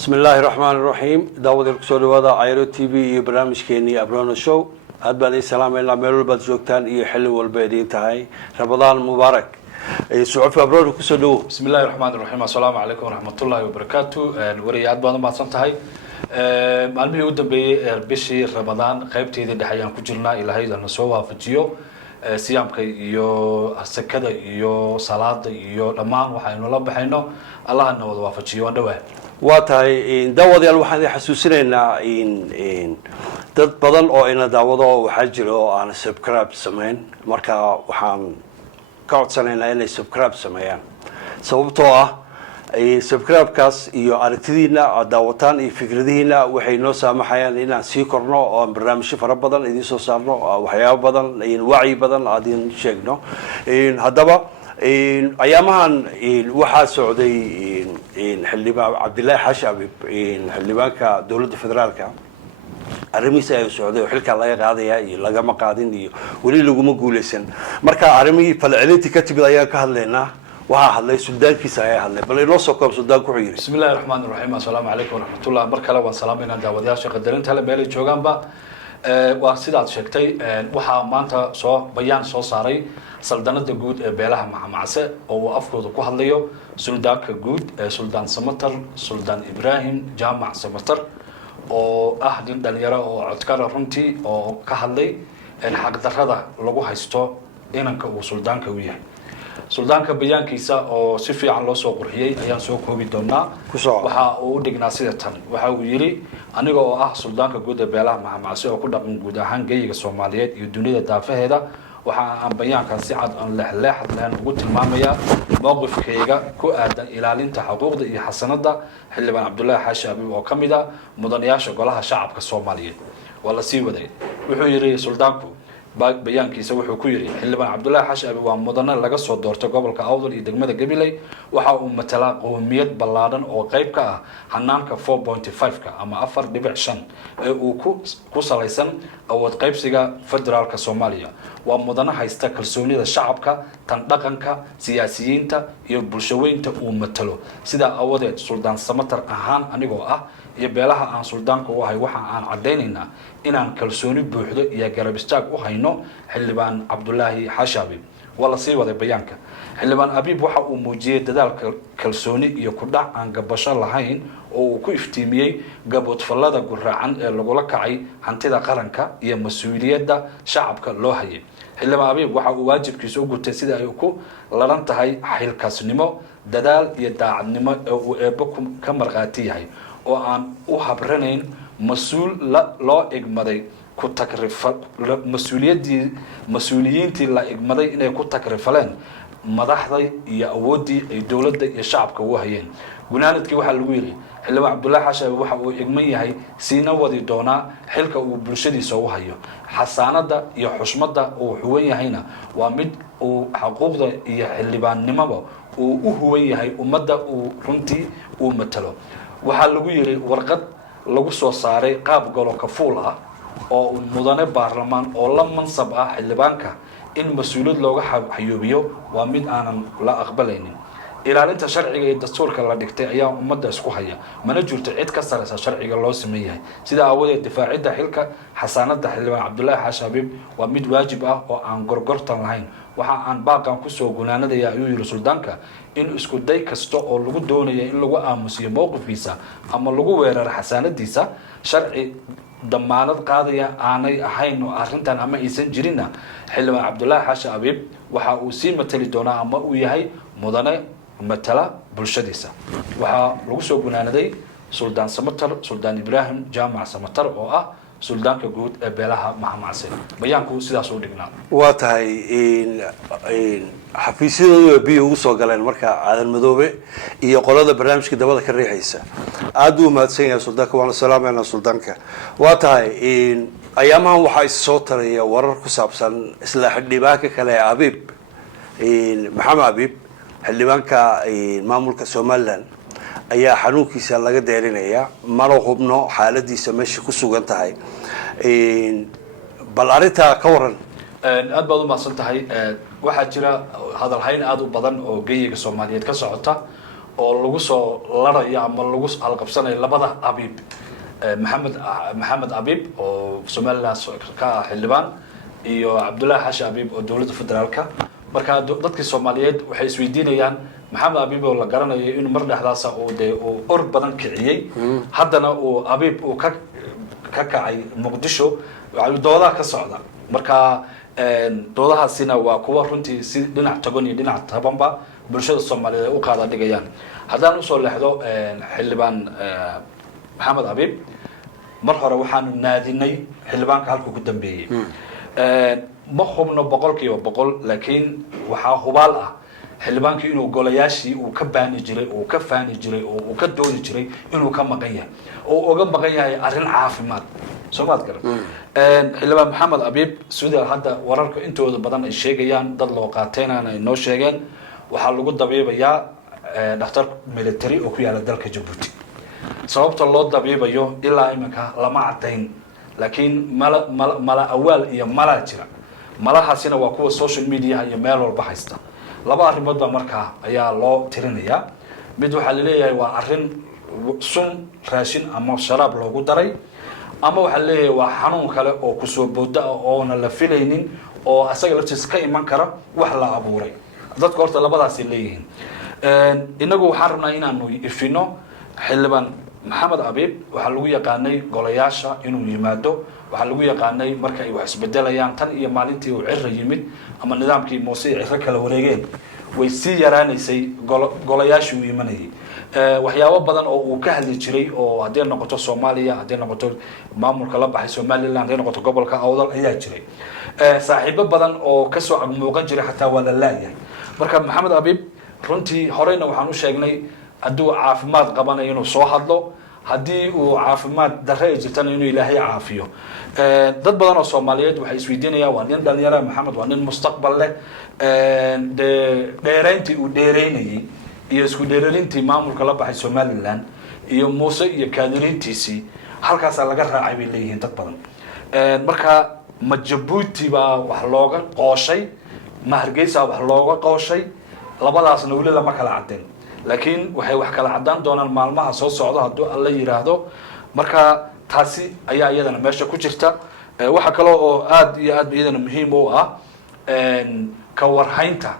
بسم الله الرحمن الرحيم داود الكسور وضع عيرو تي في برنامج كيني أبرون الشو هاد بعد السلام إلا ميلول باد جوكتان إيه حلو والبيدين تاعي رمضان مبارك سعود في أبرون الكسور بسم الله الرحمن الرحيم السلام عليكم ورحمة الله وبركاته ورياد بعض ما صنتهاي معلمي ودن بشي رمضان قيبتي ذي دحيان كجرنا إلى هيدا نسوها في الجيو صيامك iyo sakada iyo salaada iyo dhamaan waxaynu la baxayno Allah na wada waafajiyo waan dhawaa waa tahay daawadayaal waxaan xasuusinaynaa in dad badan oo ina daawado waxa jira oo aan subscribe sameyn marka waxaan ka codsanaynaa inay subscribe sameeyaan sababtoo ah subscribe-kaas iyo aragtidiina daawataan iyo fikradihiina waxay noo saamaxayaan inaan sii korno oo barnaamijyo fara badan idin soo saarno waxyaabo badan wacyi badan aadin sheegno haddaba ayaamahan waxaa socday xildhibaan cabdilaahi xaashi abiib xildhibaanka dowladda federaalka arrimihiisa ay socday oo xilka laga qaadaya iyo lagama qaadin iyo weli laguma guuleysan marka arrimihii falcelintii ka timid ayaan ka hadlaynaa waxaa hadlay suldaankiisa ayaa hadlay bal inoo soo koob suldaanku wuxuu yiri بسم الله الرحمن الرحيم السلام عليكم ورحمة الله بركة الله وسلامنا داودياش قدرين تلا بيلي جوجان با وسيدات شكتي waxaa maanta soo bayaan soo saaray saldanada guud ee beelaha maxamacse oo afkooda ku hadlayo suldaanka guud ee suldaan Samatar suldaan Ibrahim Jaamac Samatar oo ah nin dhalinyaro oo codkar runtii oo ka hadlay in xaq darrada lagu haysto inanka uu suldaanka u yahay suldaanka bayaankiisa oo si fiican loo soo qurxiyay ayaan soo koobi doonaa waxa uu dhignaa sida tan waxa uu yiri aniga oo ah suldaanka guud ee beelaha maxamacse oo ku dhaqan guud ahaan geeyiga Soomaaliyeed iyo dunida daafaheeda waxa aan bayaankan si cad aan leexleexad leen ugu tilmaamayaa mowqifkayga ku aadan ilaalinta xuquuqda iyo xasanada xildhibaan Cabdulaahi Xaashi Abiib oo kamid ah mudanayaasha golaha shacabka Soomaaliyeed wala sii waday wuxuu yiri suldaanku bayaankiisa wuxuu ku yiri xildhibaan Cabdulaahi Xaashi Abiib waa mudane laga soo doortay gobolka Awdal iyo degmada Gabiley waxa uu matalaa qowmiyad ballaaran oo qayb ka ah hanaanka 4.5ka ama 4.5 ee uu ku salaysan awood qaybsiga federaalka Soomaaliya waa mudane haysta kalsoonida shacabka tan dhaqanka siyaasiyiinta iyo bulshadeynta uu matalo sida awadeed suldaan Samatar ahaan anigoo ah iyo beelaha aan suldaanka u ahay waxa aan cadeynaynaa inaan kalsooni buuxdo iyo garab istaag u hayno xildhibaan Cabdulaahi Xaashi Abiib wala sii waday bayaanka xildhibaan Abiib waxa uu muujiyay dadaalka kalsooni iyo ku dhac aan gabasho lahayn oo uu ku iftiimiyay gaboodfalada guraacan ee lagu la kacay hantida qaranka iyo mas'uuliyadda shacabka loo hayay xildhibaan Abiib waxa uu waajibkiisa u gutay sida ay ku laran tahay xilkaasnimo dadaal iyo daacadnimo ee uu eebo ka marqaati yahay oo aan u habranayn mas'uul loo igmaday ku takrifal mas'uuliyiintii la igmaday inay ku takrifaleen madaxda iyo awoodii ay dawladda iyo shacabka u hayeen gunaanadkii waxa lagu yiri xildhibaan Cabdulaahi Xaashi Abiib waxa uu igman yahay siina wadi doonaa xilka uu bulshadiisa u hayo xasaanada iyo xushmada uu huwan yahayna waa mid uu xuquuqda iyo xildhibaannimada uu u huwan yahay ummadda uu runtii uu matalo waxa lagu yiri warqad lagu soo saaray qaab golo ka fuul ah oo mudane baarlamaan oo la mansab ah xildhibaanka in mas'uuliyad looga xayuubiyo waa mid aanan la aqbalaynin ilaalinta sharciga iyo dastuurka la dhigtay ayaa ummadda isku haya mana jirto cid ka sareysa sharciga loo sameeyay sida awadeed difaacidda xilka xasaanada xildhibaan Cabdulaahi Xaashi Abiib waa mid waajib ah oo aan gorgortan lahayn waxa aan baaqan ku soo gunaanadaya ayuu yiri suldaanka in isku day kasto oo lagu doonayo in lagu aamusiyo mowqifkiisa ama lagu weeraro xasaanadiisa sharci damaanad qaadaya aanay ahayn oo arrintan ama aysan jirin xildhibaan Cabdulaahi Xaashi Abiib waxa uu sii matali doonaa ama uu yahay mudane matala bulshadiisa waxa lagu soo gunaanaday suldaan Samatar suldaan Ibrahim Jaamac Samatar oo ah suldaanka guud ee beelaha maxamacse bayaanku sidaas u dhignaa waa tahay xafiisyadooda biyo ugu soo galeen marka aadan madoobe iyo qolada barnaamijka dabada ka riixaysa aad uu mahadsan yahay suldaanka waana salaamayna suldaanka waa tahay ayaamahan waxaa is soo taraya warar ku saabsan isla xildhibaanka kale Abiib maxamed Abiib xildhibaanka maamulka Somaliland ayaa xanuunkiisa laga deerinaya mana hubno xaaladiisa meesha ku sugan tahay bal arinta ka waran aad baad u mahadsan tahay waxaa jira hadal hayn aad u badan oo geeyiga Soomaaliyeed ka socota oo lagu soo larayo ama lagu halqabsanayo labada abiib maxamed abiib oo somaliland ka ah xildhibaan iyo cabdullaahi xashi abiib oo dowladda federaalka marka dadkii soomaaliyeed waxay isweydiinayaan maxamed abiib oo la garanayo inuu mar dhexdaasa uu dee uu or badan kiciyey haddana uu abiib uu ka kacay muqdisho doodaha ka socda marka doodahaasina waa kuwa runtii si dhinac togan iyo dhinac tabanba bulshada soomaaliyeed ay u qaada dhigayaan haddaan usoo leexdo xildhibaan maxamed abiib mar hore waxaanu naadinay xildhibaanka halkuu ku dambeeyey ma hubno 100% laakiin waxaa hubaal ah xildhibaankii inuu golayaashii uu ka baani jiray uu ka faani jiray oo uu ka doodi jiray inuu ka maqan yahay oo uga maqan yahay arrin caafimaad soomaad garan xildhibaan maxamed abiib sida hadda wararka intooda badan ay sheegayaan dad loo qaateenana ay noo sheegeen waxaa lagu dabiibayaa dhakhtar military oo ku yaala dalka Djibouti sababta loo dabiibayo ilaa iminka lama cadayn laakiin mala awaal iyo mala jira malahaasina waa kuwa social media iyo meel walba haysta laba arrimood baa markaa ayaa loo tirinayaa mid waxaa la leeyahay waa arrin sun raashin ama sharaab loogu daray ama waxaa leeyahay waa xanuun kale oo kusoo booda oona la filaynin oo asaga laftiisa ka iman kara wax la abuuray dadka horta labadaasi leeyihiin inagu waxaan rabnaa inaanu ifino xildhibaan maxamed abiib waxaa lagu yaqaanay golayaasha inuu yimaado waxaa lagu yaqaanay marka ay wax isbedelayaan tan iyo maalintii uu cirra yimid ama nidaamkii muuse iyo cirro kala wareegeen way sii yaraanaysay golayaashii uu imanayay waxyaabo badan oo uu ka hadli jiray oo haddii noqoto Soomaaliya haddii noqoto maamulka la baxay Somaliland haddii noqoto gobolka Awdal ayaa jiray saaxiibo badan oo ka soo muuqan jiray xataa waa la laayahay marka maxamed abiib runtii horeyna waxaan u sheegnay hadduu caafimaad qabanayo inuu soo hadlo haddii uu caafimaad darre jirtana inuu ilaahay caafiyo dad badan oo Soomaaliyeed waxay isweydiinayaan waa nin dhalinyaro maxamed waa nin mustaqbal leh dheerayntii uu dheeraynayay iyo isku dheerayntii maamulka la baxay Somaliland iyo Muuse iyo kaadiriintiisii halkaas laga raacay bay leeyihiin dad badan marka ma Djibouti baa wax looga qooshay ma Hargeysa wax looga qooshay labadaasna wali lama kala cadeen laakiin waxay wax kala cadaan doonaan maalmaha soo socda hadduu alla yiraahdo marka taasi ayaa iyadana meesha ku jirta waxa kale oo aad iyo aad iyadana muhiim u ah ka warhaynta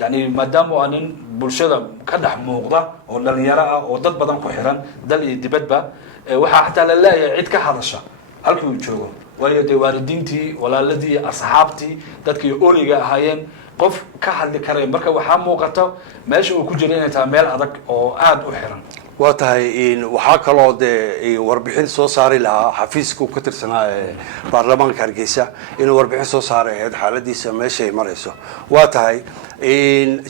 yani maadaama aanin bulshada ka dhex muuqda oo dhalinyaro ah oo dad badan ku xiran dal iyo dibadba waxaa xataa la leeyahay cid ka hadasha halkii uu joogo waayo dee waalidiintii walaaladii asxaabtii dadkii origa ahaayeen qof ka hadli karay marka waxaa muuqata meesha uu ku jiro inay tahay meel adag oo aad u xiran waa tahay waxaa kaloo dee warbixin soo saari lahaa xafiiska ka tirsanaa ee baarlamaanka Hargeysa inuu warbixin soo saaray xaaladiisa meesha ay marayso waa tahay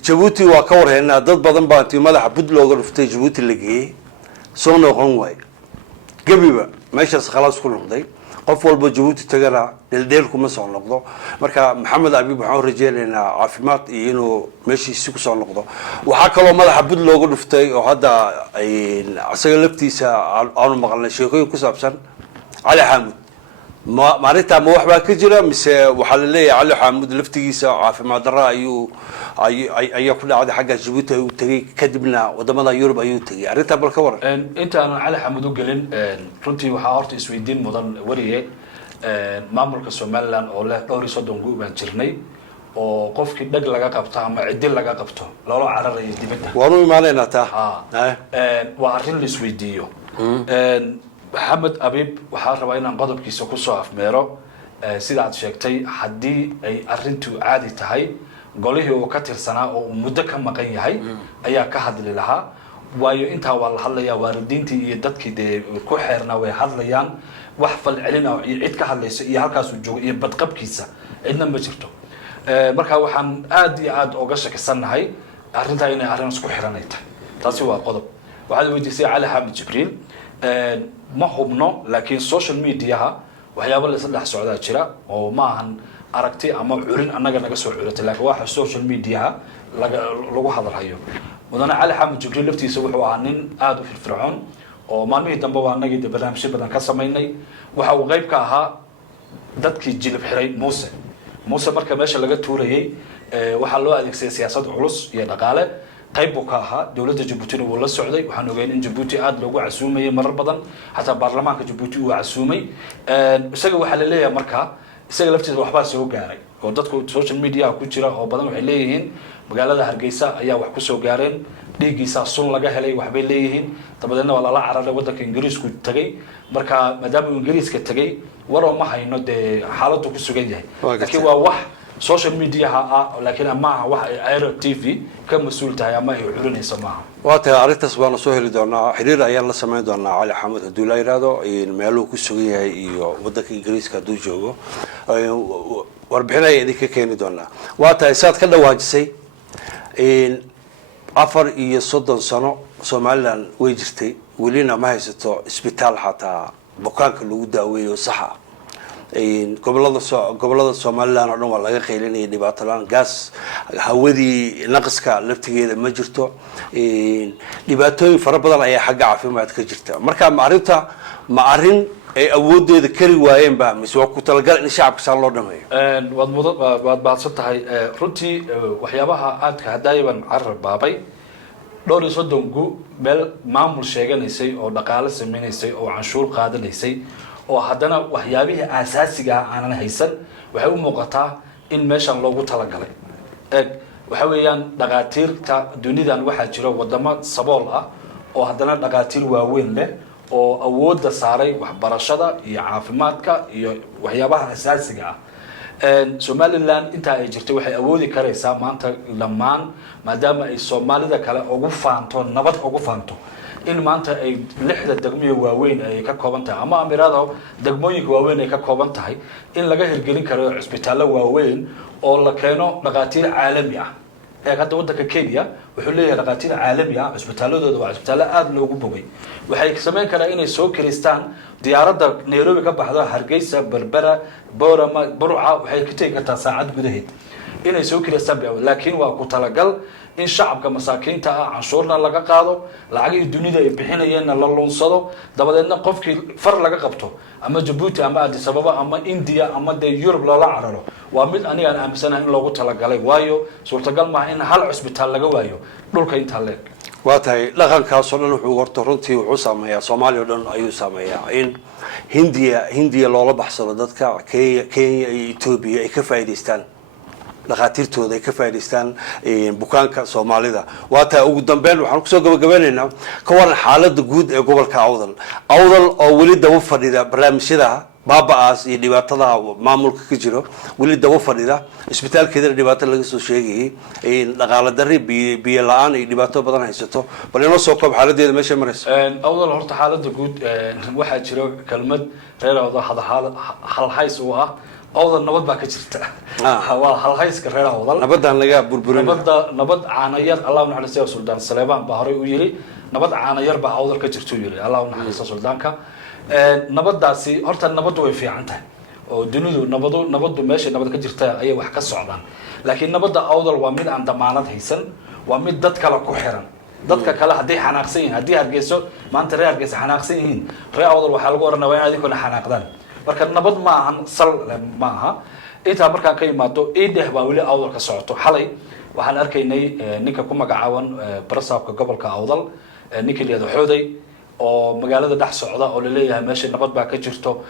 Djibouti waa ka warheynaa dad badan baa intii madaxa bud looga dhuftay Djibouti la geeyay soo noqon waay gabiba meeshaas khalaas ku noqday qof walba Djibouti tagana dheeldheel kuma soo noqdo marka maxamed abiib waxaan rajaynaynaa caafimaad iyo inuu meeshiisa ku soo noqdo waxa kale madaxa bud looga dhuftay oo hadda asaga laftiisa aanu maqalnay sheekooyin ku saabsan Cali Xamuud maalinta ma wax baa ka jira mise waxa la leeyahay Cali Xamuud laftigiisa caafimaad darro ayuu ku dhacday xagga Djibouti uu tagay kadibna wadamada Yurub ayuu tagay arrinta bal ka waran inta aan Cali Xamuud u gelin runtii waxa horta isweydiin mudan wariye maamulka Somaliland oo leh dhowr iyo 30 guub aan jirnay oo qofkii dhag laga qabto ama cidil laga qabto loo cararayo dibadda waanu imaanayna taa waa arrin la isweydiiyo maxamed abiib waxaa rabaa inaan qodobkiisa ku soo afmeero sida aad sheegtay haddii ay arrintu caadi tahay golihii uu ka tirsanaa oo uu muddo ka maqan yahay ayaa ka hadli lahaa waayo intaa waa la hadlayaa waalidiintii iyo dadkii dee ku xeernaa way hadlayaan wax fal celin ah iyo cid ka hadlaysa iyo halkaas uu joogo iyo badqabkiisa cidna ma jirto marka waxaan aad iyo aad uga shakisanahay arrintaa inay arrin isku xiranay tahay taasi waa qodob waxaad weydiisay Cali Xamuud Jibriil ma hubno laakiin social media waxyaabo la saddex socda jira oo ma ahan aragti ama curin anaga naga soo curatay laakiin waxa social media lagu hadalhayo wadana Cali Xamuud Jibriil laftiisa wuxuu ahaa nin aad u firfircoon oo maalmihii dambe waa anagii barnaamijyo badan ka sameynay waxa uu qayb ka ahaa dadkii jilib xiray Muuse marka meesha laga tuurayay waxa loo adeegsaday siyaasad culus iyo dhaqaale qayb buu ka ahaa dowladda Djibouti wuu la socday waxaan ogeyn in Djibouti aad loogu casuumay marar badan hatta baarlamaanka Djibouti uu casuumay isaga waxa la leeyahay markaa isaga laftiisa waxba soo gaaray oo dadku social media ku jira oo badan waxay leeyihiin magaalada Hargeysa ayaa wax ku soo gaareen dhiigiisa sun laga helay waxbay leeyihiin dabadeedna waa la cararay wadanka Ingiriisku tagay marka maadaama Ingiriiska tagay waro ma hayno de xaaladdu ku sugan yahay laakiin waa wax social media laakiin ama wax Aero TV ka mas'uul tahay ama ay xulinayso maaha waata arintaas waana soo heli doonaa xiriir ayaan la sameyn doonaa Cali Xamed haduu la yiraahdo in meeluhu ku sugan yahay iyo wadanka Ingiriiska haduu joogo warbixinay idinka keeni doonaa waata isaad ka dhawaajisay in 34 sano Somaliland way jirtay welina ma haysato isbitaal xataa bukaanka lagu daaweeyo saxa in gobolada Somaliland oo dhan waa laga qeylinay dhibaato laan gas hawadii naqska laftigeeda ma jirto in dhibaatooyin fara badan ayaa xagga caafimaadka jirta marka ma arin ay awoodeeda kari waayeen ba mise waa ku talagal in shacabka saan loo dhameeyo waad baadsan tahay runtii waxyaabaha aadka hadayban carab baabay dhowr iyo soddonku meel maamul sheeganaysay oo dhaqaale sameeysay oo canshuur qaadanaysay oo haddana waxyaabihii aasaasiga ah aanan haysan waxay u muuqataa in meeshan loogu talagalay waxa weeyaan dhaqaatiirta dunidan waxaa jira wadamo sabool ah oo haddana dhaqaatiir waaweyn leh oo awoodda saaray waxbarashada iyo caafimaadka iyo waxyaabaha aasaasiga ah Somaliland inta ay jirtay waxay awoodi karaysaa maanta lamaan maadaama ay Soomaalida kale ugu faanto nabad ugu faanto in maanta ay 6 degmo waaweyn ay ka kooban tahay ama amirado degmooyinka waaweyn ay ka kooban tahay in laga hirgelin karo isbitaallo waaweyn oo la keeno dhaqaatiir caalami ah hadda wadanka Kenya wuxuu leeyahay dhaqaatiir caalami ah isbitaaladooda waa isbitaallo aad loogu bogay waxay sameyn karaan inay soo kiristaan diyaaradda Nairobi ka baxdo Hargeysa Berbera Boorama Burca waxay ka tagi kartaa saacad gudaheed inay soo kiristaan laakiin waa ku talagal in shacabka masaakiinta ah canshuurna laga qaado lacagii dunida ay bixinayeen la lunsado dabadeedna qofkii far laga qabto ama Djibouti ama Addis Ababa ama India ama Europe loola cararo waa mid aniga aan aaminsanahay in loogu talagalay waayo suurtagal ma in hal cusbitaal laga waayo dhulka inta leeg waa tahay dhaqankaas oo dhan wuxuu horto runtii wuxuu saameeyaa Soomaaliya oo dhan ayuu saameeyaa in Hindiya loola baxsado dadka Kenya iyo Ethiopia ay ka faa'iideystaan dhaqaatiirtooda ay ka faa'iideystaan bukaanka Soomaalida waata ugu dambeyn waxaan ku soo gabagabeynaa ka waran xaaladda guud ee gobolka Awdal oo wali daba fadhida barnaamijyada baabaas iyo dhibaatada maamulka ka jiro wali daba fadhida isbitaalkeeda dhibaato laga soo sheegay in dhaqaale darri biyo la'aan iyo dhibaato badan haysato bal inoo soo koob xaaladeeda meesha marayso Awdal horta xaaladda guud waxa jiro kelmad reer Awdal hal hays oo ah Awdal nabad baa ka jirta waa hal hayska reer Awdal nabadan laga burburin nabad caanayar Allah naxariisto Sultan Saleeman baa hore u yiri nabad caanayar baa Awdal ka jirto yiri Allah naxariisto sultaanka nabadaasi horta nabadu way fiican tahay oo dunidu nabadu meesha nabad ka jirta ayay wax ka socdaan laakiin nabada Awdal waa mid aan damaanad haysan waa mid dad kala ku xiran dadka kale hadii xanaaqsan yihiin hadii Hargeyso maanta reer Hargeysa xanaaqsan yihiin reer Awdal waxa lagu oranayaa in adigu xanaaqdaan marka nabad ma ahan sal ma aha inta markaan ka yimaado eedah baa wali Awdal ka socoto xalay waxaan arkaynay ninka ku magacaaban barasaabka gobolka Awdal ninka leeyahay Xooday oo magaalada dhex socda oo la leeyahay meesha nabad baa ka jirto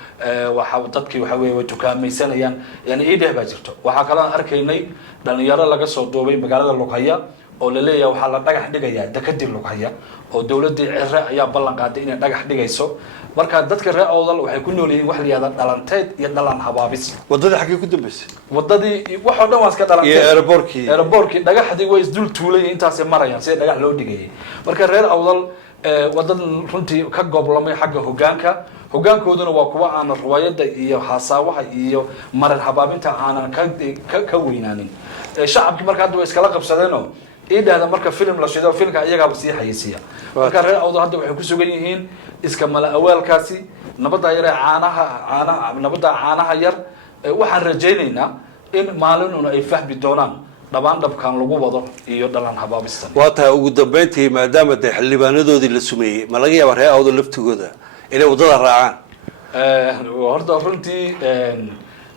waxa dadkii waxa weeye dukaamaysanayaan yani eedah baa jirto waxa kale aan arkaynay dhalinyaro laga soo doobay magaalada Lughaya oo la leeyahay waxa la dhagax dhigayaa dekadii Lughaya oo dawladda Cirre ayaa ballan qaaday inay dhagax dhigayso marka dadka reer Awdal waxay ku nool yihiin wax la yiraahdo dhalanteed iyo dhalan habaabis wadada xagee ku dambeysay wadadii wax oo dhan waa iska dhalanteed airportkii dhagaxdii way isdul tuulay intaas marayaan si dhagax loo dhigay marka reer Awdal wadadan runtii ka gooblamay xagga hogaankooduna waa kuwa aan ruwaayada iyo xasaawaha iyo marar habaabinta aanan ka weynaanin shacabkii marka hadda way iskala qabsadeenoo إيده مركب فيلم لشيء ده فيلم كأيها بسيح يسيا مركب رأي أوضح ده وحكي سجينين إسكمل أول كاسي نبض يرى عانها نبض عانها ير وحن رجينا إن مالون يفهم بدونان طبعا ده كان لجوا وضع يودلان حبابستان وقتها وقدمتي ما دامت حلباندو دي السمية ما لقيها برا أو دلفت جوده إلى وضع الرعان وهردا فرنتي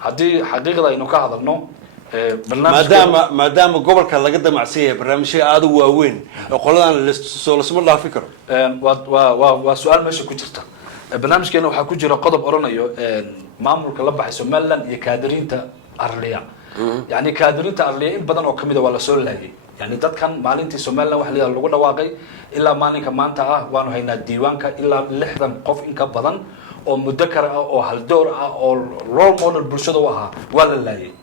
هدي حقيقة إنه كهذا إنه maadaama gobolka laga damacsan yahay barnaamijyo aada u waaweyn oo qoladan lasma dhaafi karo. waa su-aal meesha ku jirta. barnaamijkeena waxaa ku jira qodob oranayo maamulka la baxay Somaliland iyo kaadiriinta Arliya. يعني كادرين تأرلي إن بدن أو كمية ولا سول لهي يعني دت كان مالين تسمى لنا وحلي اللغة واقعي إلا مالين كمان تاه وانو هينا الديوان إلا لحظة قف إنك بدن أو مذكر أو هالدور أو رول موديل برشة وها ولا لهي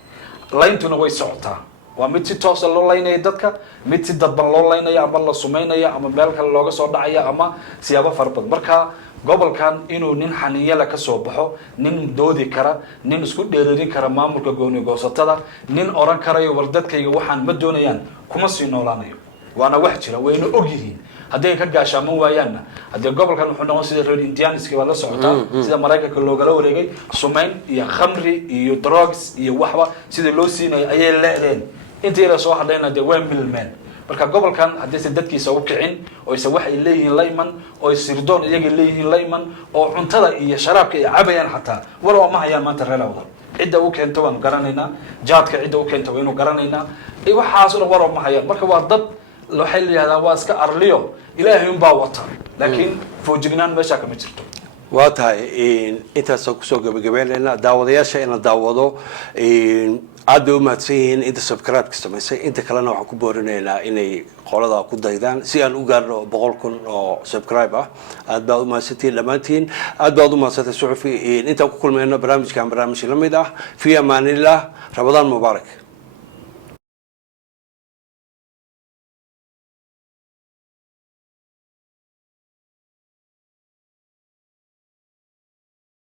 لاين تنوي سعتها ومتى توصل للاين يدتك متى دبل للاين يا أما الله سمينا يا أما بالك اللغة صدع يا أما سيابا فربط بركة قبل كان إنه نين حنية لك صوبحه نين دودي كرا نين سكوت ديرين كرا مامور كجوني قصتها نين أوران كرا يوردت كي وحن بدونيان كمسي نولانيو وأنا وحشرة وإنه أجيين هذا كجاشة مو ويانا هذا قبل كان حنا وسيد الإنديان سكوا ولا سعودا سيد مرايك كله قالوا ورجع سمين يا خمري يا دراغس يا وحوة سيد لوسين أي لين أنت إلى صاحب لنا دوام بالمال marka gobolkan hadii dadkiisa u kicin oo isa wax ay leeyihiin layman oo sirdoon iyaga leeyihiin layman oo cuntada iyo sharaabka ay cabayaan xataa waro ma hayaan maanta reelawda cid uu keento waan garanayna jaadka cid uu keento inuu garanayna ay waxaas oo waro ma hayaan marka waa dad loo xiliyada waa iska arliyo ilaahay un baa wata laakiin foojignaan meesha kama jirto waa tahay intaas ku soo gabagabeynayna daawadayaasha in la daawado aad bay u mahadsan yihiin inta subscribe ka samaysay inta kalena waxaan ku boorinaynaa inay qolada ku daydaan si aan u gaarno 100,000 oo subscribe ah aad baad u mahadsantihiin dhammaantiin aad baad u mahadsantahay suxufi intaan ku kulmayno barnaamijkan barnaamij la mid ah fi amaanillah Ramadan mubaarak